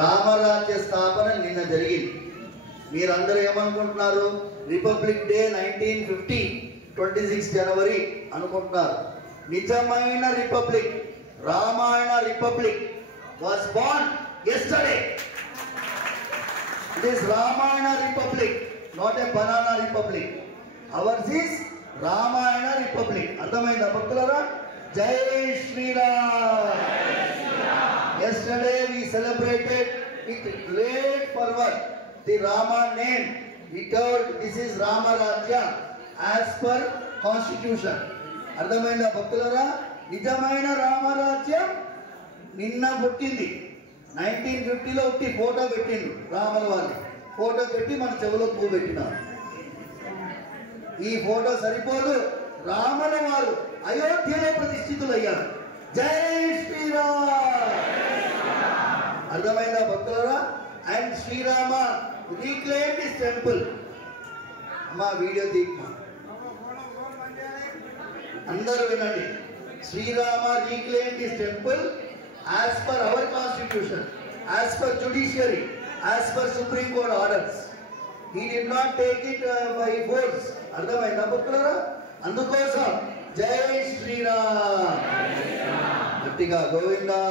రామరాజ్య స్థాపన నిన్న జరిగింది. మీరందరూ ఏమనుకుంటున్నారు? రిపబ్లిక్ డే 1950 26 జనవరి అనుకుంటున్నారు. నిజమైన republic, Ramayana republic was born yesterday. It is Ramayana Republic, not a banana republic. Ours is Ramayana Republic. అర్థమైందా భక్తులారా? జై Sriram. Yesterday we celebrated with great fervor the Rama name. We told this is Rama Rajya as per constitution. అర్థమైందా భక్తులారా? నిజమైన రామరాజ్యం నిన్న పుట్టింది. 1950లో ఒకటి photo పెట్టిండు రాముల వారిని. ఫోటో పెట్టి మన చెవులో పువ్వు పెట్టినారు. ఈ ఫోటో సరిపోదు, రాముల వారు అయోధ్యలో ప్రతిష్ఠితులయ్యారు. జై శ్రీరామ్. అర్థమైందా భక్తులారా? And Srirama reclaim this temple. అమ్మా వీడియో తీయమ్మా, అందరూ వినండి. Srirama reclaim this temple as per our constitution, as per judiciary, as per Supreme Court orders. He did not take it by force. అర్థమైందా భక్తులారా? అందుకోసం జై శ్రీరామ్. గట్టిగా గోవిందా.